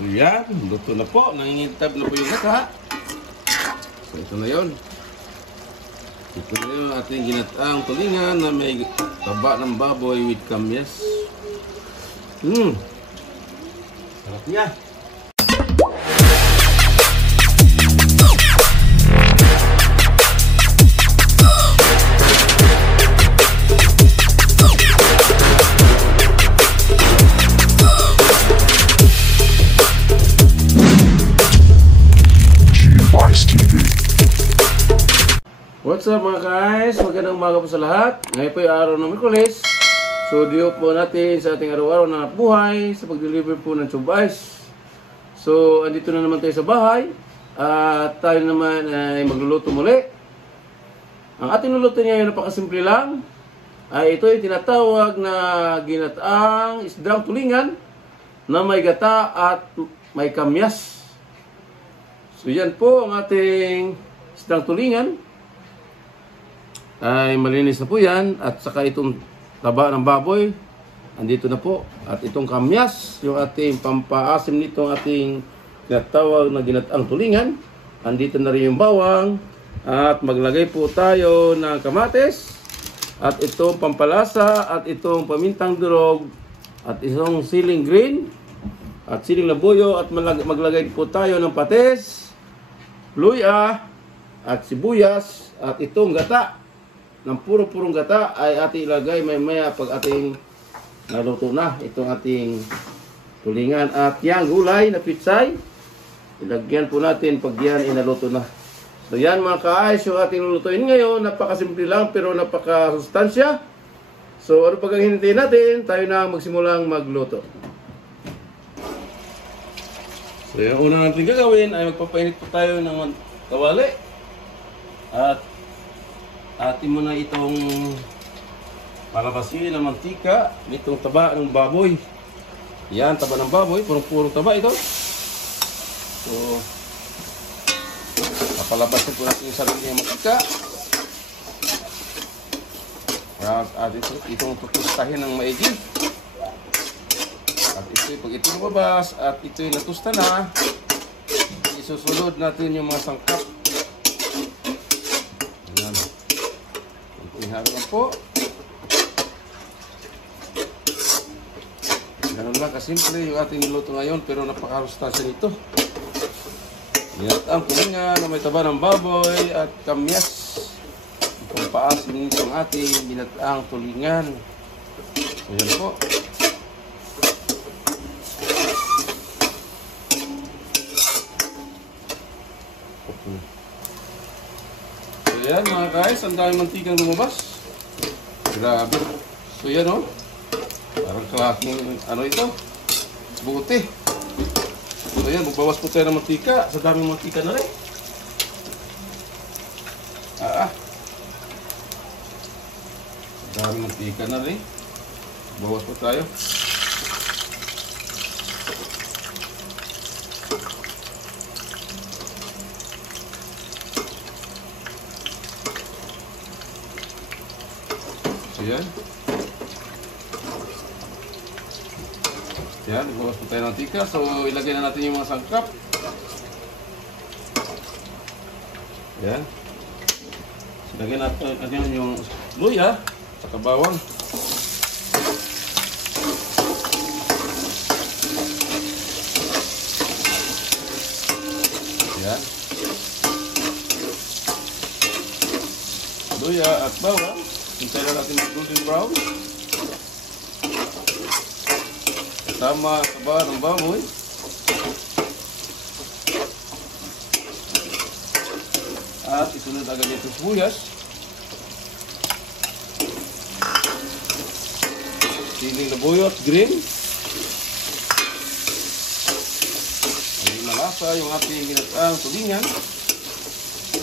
So yan, luto na po. Nangingintab na po yung gata. So ito na yun. Ito na yung ating ginataang tulingan na may taba ng baboy with kamyas. Sarap niya. What's up mga guys? Magandang umaga po sa lahat. Ngayon po yung araw ng Miyerkules. So diyo po natin sa ating araw-araw na buhay sa pag-deliver po ng tube ice. So andito na naman tayo sa bahay. At tayo naman ay magluluto muli. Ang ating luluto niya ay napakasimple lang. Ay ito ay tinatawag na ginataang isdang tulingan na may gata at may kamyas. So yan po ang ating isdang tulingan. Ay malinis na po yan. At saka itong taba ng baboy andito na po. At itong kamyas, yung ating pampaasim nitong ating tinatawag na ginataang tulingan, andito na rin yung bawang. At maglagay po tayo ng kamatis. At itong pampalasa. At itong pamintang durog. At itong siling green. At siling labuyo. At maglagay po tayo ng patis, luya, at sibuyas. At itong gata ng puro-purong gata ay ating ilagay maya pag ating naluto na itong ating tulingan. At yang gulay na pitsay, ilagyan po natin pag yan inaluto na. So yan mga ka-ice, yung ating lulutuin ngayon, napakasimple lang pero napakasustansya. So ano pag ang hinintay natin, tayo na magsimulang magluto. So yung una natin gagawin ay magpapainit po tayo ng kawali. At atin mo na itong palabasin ng mantika nitong taba ng baboy. Yan, taba ng baboy, puro taba ito. So papalabasin po natin yung sarili ng mantika. At itong tutustahin ng maigi. At ito, pag ito lumabas at ito yung natusta na, isusunod natin yung mga sangkap. Ihalo lang po. Ganun lang kasimple yung ating niluto ngayon pero napakarustansya nito. Ginataang tulingan na may taba ng baboy at kamyas. Itong paasin nitong ating ginataang tulingan. So yan po. So yan mga guys, ang daming mantikang lumabas. Grabe. So yan o. Parang kalaking ano ito, buti. So yan, magbawas po tayo ng mantika. Sa daming mantika na rin. Sa daming mantika na rin. Bawas po tayo. Yan. Yan, ibawas po tayo ng tika. So, ilagay na natin yung mga sangkap. Yan. Ilagay natin yung luya at bawang. Yan. Luya at bawang. Hintay na natin yung golden brown. Kasama taba ng baboy. At isunod agad yung sibuyas. Siling labuyo at green. Ang malasa yung ating ginataang tulingan.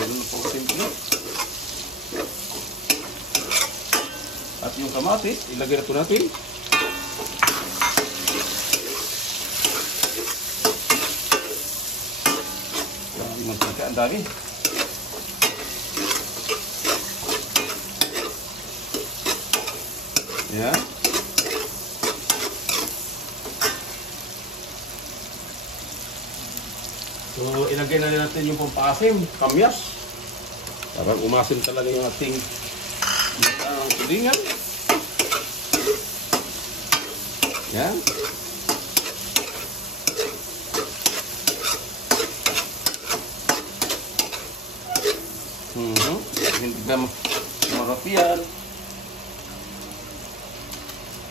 Ganun na po simple. At yung kamatis, ilagay na po natin. Ang mantika, ang dami. Yan. So, ilagay na rin natin yung pampasim, kamyas. Para umasim talaga yung ating tulingan. Yan. Hindi na marap yan.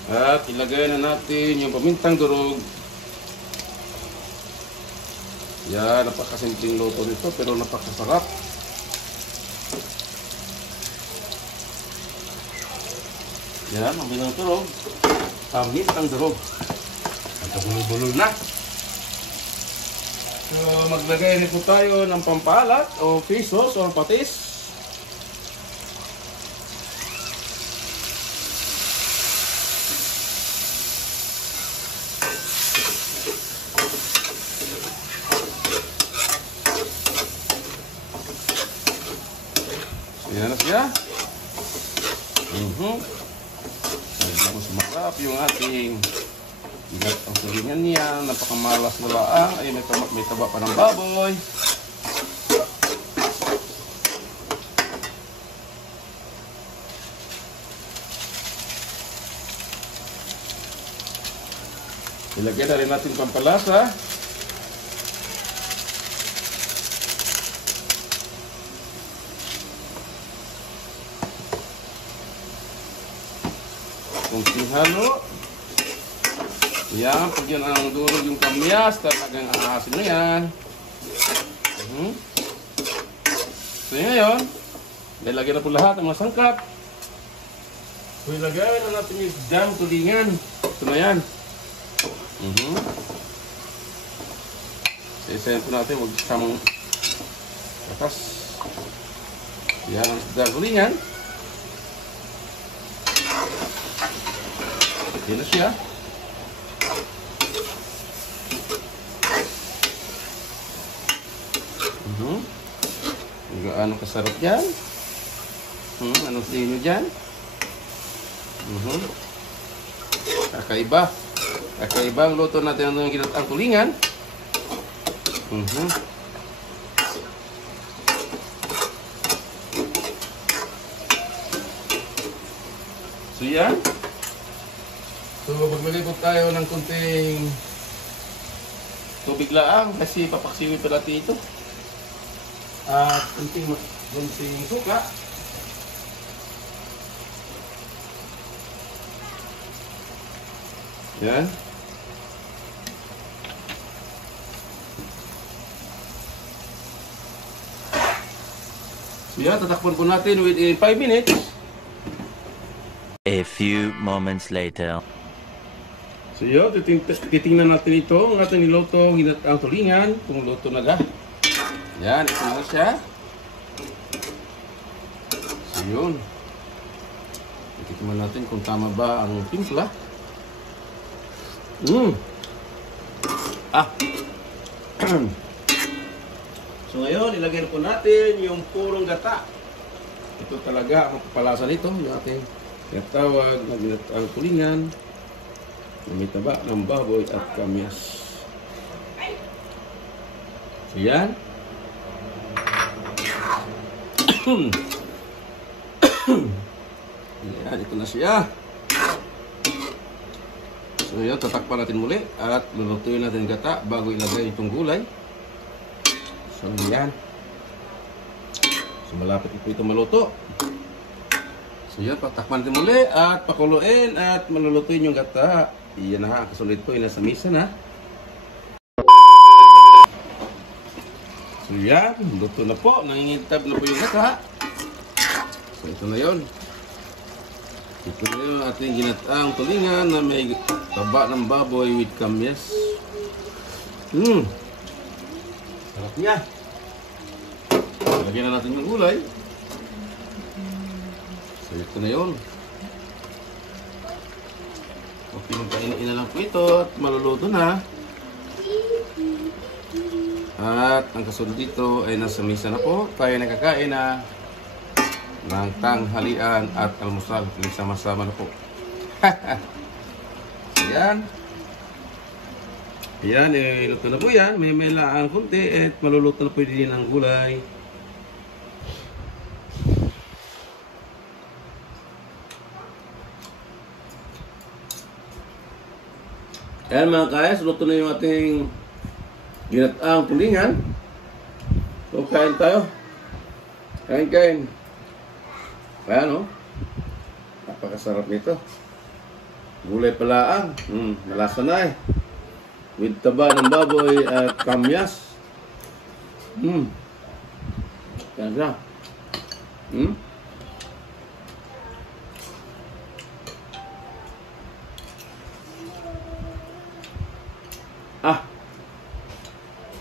At ilagay na natin yung pamintang durog. Yan, napakasimpleng luto nito pero napakasarap. Yan, ang bilang durog. Pamintang durog. At bulol-bulol na. So, maglagay rin po tayo ng pampalat o fish sauce o patis. Yan na siya. Tapos masarap yung ating ang tulingan niya. Napakamalas na laang. Ay, may taba pa ng baboy. Ilagay na rin natin pampalasa. Kunting halo. Yan, pag yan ang durog yung kamyas, talagang aasin na yan. So yun ngayon, nilagay na po lahat ng mga sangkap. So ilagay na natin yung dam tulingan. Ito na yan. Isa-isayin po natin, huwag samang atas. Yan ang dam tulingan. Yan na siya. Gaano kasarap yan. Anong tingin nyo dyan? Kakaiba. Kakaiba ang luto natin ng ginataang tulingan. So yan. So, maglagay po tayo ng kunting tubig laang kasi papaksiwin pa natin ito. At kunting suka. Yan. So yan, tatakpan po natin within 5 minutes. A few moments later. So yun, titingnan natin ito, ang ating niluto, ginataang tulingan, kung luto na ga. Yan, ito na siya. So yun. Titikman natin kung tama ba ang timpla. So ngayon, ilagay po natin yung purong gata. Ito talaga ang papalasa nito, yung ating tinatawag na ginataang tulingan. May taba ng baboy at kamyas. So yan. Yan, ito na siya. So yan, tatakpan natin muli at lulutuin natin gata bago ilagay itong gulay. So yan. So malapit po ito maluto. So yan, tatakpan natin muli at pakuluin at malulutuin yung gata. Iyan na, kasunod po, nasa misa na. So yan, luto na po, nangingitab na po yung gata. So ito na yun. Ito na yun ating ginataang tulingan na may taba ng baboy with kamyas. Sarap niya. Lagyan na natin yung gulay. So ito na yun. Okay, magkainin na lang po ito at maluluto na. At ang kasunod dito ay nasa misa na po. Tayo nakakain na ng tanghalian at almusal. Sama-sama na po. Ayan. Ayan, luto na po yan. May laang kunti at maluluto na po din ang gulay. Ayan mga kayas, luto na yung ating ginataang tulingan. So, kain tayo. Kain. Ayan, oh. Napakasarap nito. Gulay palaang. Malasa na eh. With taba ng baboy at kamyas. Yan siya.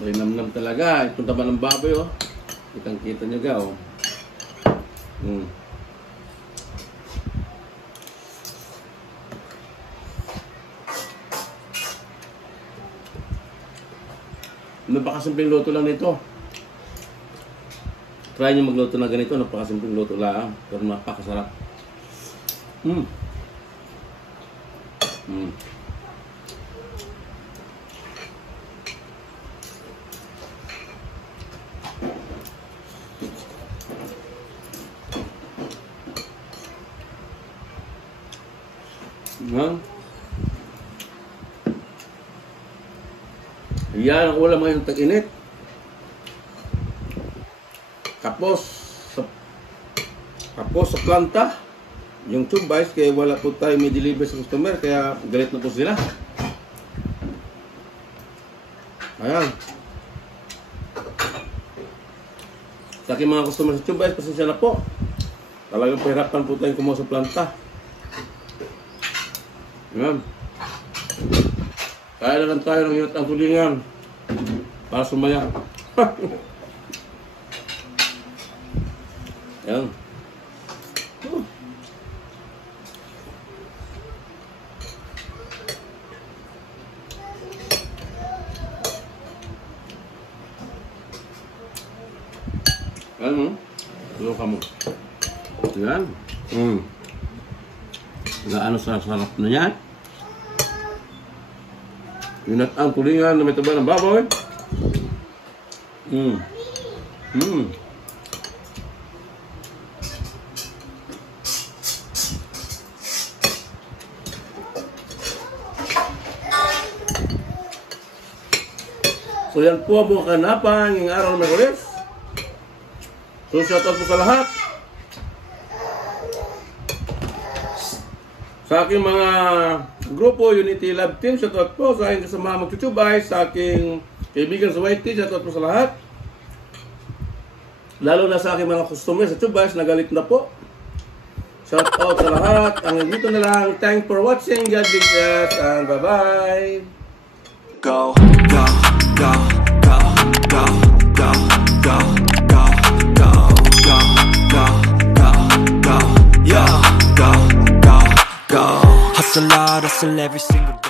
May namnam talaga. Itong taba ng baboy, oh. Kitang-kita nyo ga, oh. Napakasimpleng luto lang nito. Try nyo magluto na ganito. Napakasimpleng luto lang. Pero napakasarap. Yan ang ulam ngayon tag-init. Tapos sa planta yung tubais, kaya wala po tayo may deliver sa customer, kaya galit na po sila. Ayan. Sa aking mga customer sa tubais, pasensya na po. Talagang pahirapan po tayong kumuha sa planta. Ayan. Kaya na lang tayo ng inat ang tulingan para sumaya. Ayan. Ayan. Tulong ka mo. Ayan. Gaano sarap na yan. Inat ang tulingan na may taba ng baboy. So yan po ang mga kanapan ngayong araw ng Miyerkules. So shout out po sa lahat. Sa aking mga grupo, Unity Love Team, shout out po sa aking kasama magtutubay, sa aking kaibigan sa YT, shout out po sa lahat. Lalo na sa aking mga customer sa Tubais, nagalit na po. Shout out sa lahat. Ang dito na lang. Thanks for watching. God bless and bye-bye. Go, go, go, go, go, go, go, go, go, go, go, go, go, yeah, go, go, go. Hustle hard, hustle every single day.